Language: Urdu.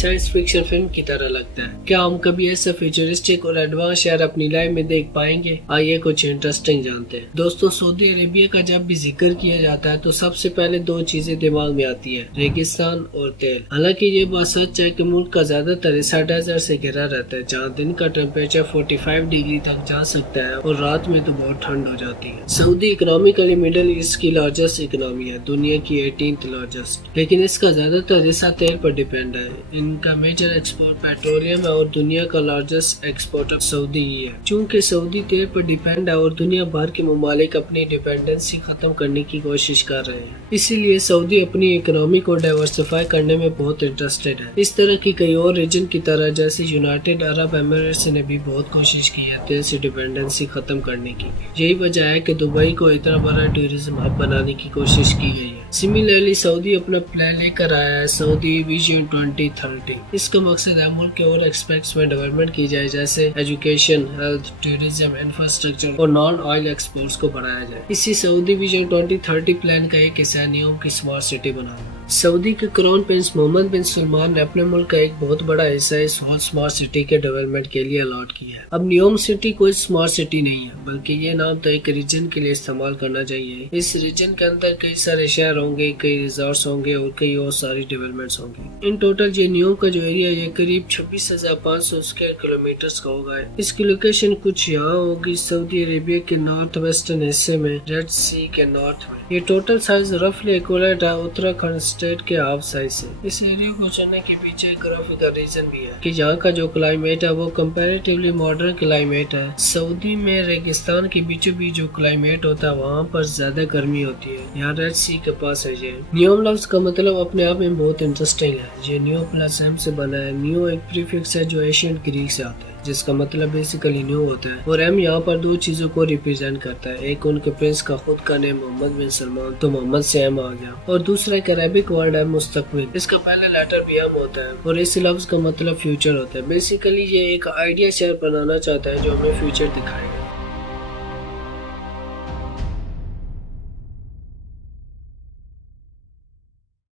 سائنس فکشن فلم کی طرح لگتا ہے۔ کیا ہم کبھی ایسا فیوچرسٹک اور ایڈوانس شہر اپنی لائف میں دیکھ پائیں گے؟ آئیے کچھ انٹرسٹنگ جانتے ہیں۔ دوستوں، سعودی عربیہ کا جب بھی ذکر کیا جاتا ہے تو سب سے پہلے دو چیزیں دماغ میں آتی ہیں، ریگستان اور تیل۔ حالانکہ یہ بات سچ ہے کہ ملک کا زیادہ تر حصہ ڈیزرٹ سے گھرا رہتا ہے، جہاں دن کا ٹیمپریچر 45 ڈگری تک جا سکتا ہے اور رات میں تو بہت ٹھنڈ ہو جاتی ہے۔ سعودی اکنامکلی مڈل ایسٹ کی لارجسٹ اکنامی ہے، دنیا کی 18th لارجسٹ، لیکن اس کا زیادہ تر حصہ تیل پر ڈیپینڈ ہے۔ ان کا میجر ایکسپورٹ پیٹرولیم ہے اور دنیا کا لارجسٹ ایکسپورٹر سعودی ہی ہے۔ چونکہ سعودی تیل پر ڈیپینڈ ہے اور دنیا بھر کے ممالک اپنی ڈیپینڈنسی ختم کرنے کی کوشش کر رہے ہیں، اسی لیے سعودی اپنی اکنامی کو ڈائیورسفائی کرنے میں بہت انٹرسٹڈ ہے۔ اس طرح کی کئی اور ریجن کی طرح جیسے یونائٹڈ عرب ایمریٹس نے بھی بہت کوشش کی ہے تیل سے ڈیپینڈنسی ختم کرنے کی۔ یہی وجہ ہے کہ دبئی کو اتنا بڑا ٹورزم ہب بنانے کی کوشش کی گئی ہے۔ سملرلی سعودی اپنا پلان لے کر آیا ہے، سعودی ویژن 2030۔ اس کا مقصد ہے ملک کے اور ایسپیکٹس میں ڈیولپمنٹ کی جائے، جیسے ایجوکیشن، ہیلتھ، ٹورزم، انفراسٹرکچر اور نان آئل ایکسپورٹس کو بڑھایا جائے۔ اسی سعودی ویژن 2030 پلان کا ایک حصہ ہے نیوم کی اسمارٹ سٹی بنانا۔ سعودی کے کراؤن پرنس محمد بن سلمان نے اپنے ملک کا ایک بہت بڑا حصہ اس ہول اسمارٹ سٹی کے ڈیولپمنٹ کے لیے الاٹ کیا ہے۔ اب نیوم سٹی کوئی اسمارٹ سٹی نہیں ہے، بلکہ یہ نام تو ایک ریجن کے لیے استعمال کرنا چاہیے۔ اس ریجن کے اندر کئی سارے شہر ہوں گے، کئی ریزارٹس ہوں گے اور کئی اور ساری ڈیولپمنٹس ہوں گے۔ ان ٹوٹل یہ نیوم کا جو ایریا یہ قریب 26,500 اسکوائر کلومیٹرز کا ہوگا۔ اس کی لوکیشن کچھ یہاں ہوگی، سعودی عربیہ کے نارتھ ویسٹرن حصے میں، ریڈ سی کے نارتھ میں۔ یہ ٹوٹل سائز رفلی ایکولیٹ ہے اتراکھنڈ اسٹیٹ کے ہاف سائز سے۔ اس ایریا کو چننے کے پیچھے ایک گرافیکل ریزن بھی ہے کہ یہاں کا جو کلائمیٹ ہے وہ کمپیریٹیولی ماڈرن کلائمیٹ ہے۔ سعودی میں ریگستان کے بیچوں بیچ جو کلائمیٹ ہوتا ہے وہاں پر زیادہ گرمی ہوتی ہے، یہاں ریڈ سی کے پاس ہے۔ یہ نیوم لفظ کا مطلب اپنے آپ میں بہت انٹرسٹنگ ہے۔ یہ نیو پلس ایم سے بنا ہے۔ نیو ایک پریفکس ہے جو ایشینٹ گریک سے آتا ہے، جس کا مطلب بیسیکلی نیو ہوتا ہے، اور ایم یہاں پر دو چیزوں کو ریپرزینٹ کرتا ہے۔ ایک ان کے پرنس کا خود کا نیم محمد بن سلمان، تو محمد سے ایم آ گیا، اور دوسرا ایک عربک ورڈ ہے مستقبل، اس کا پہلا لیٹر بھی ایم ہوتا ہے اور اس لفظ کا مطلب فیوچر ہوتا ہے۔ بیسیکلی یہ ایک آئیڈیا شہر بنانا چاہتا ہے جو ہمیں فیوچر دکھائے گا۔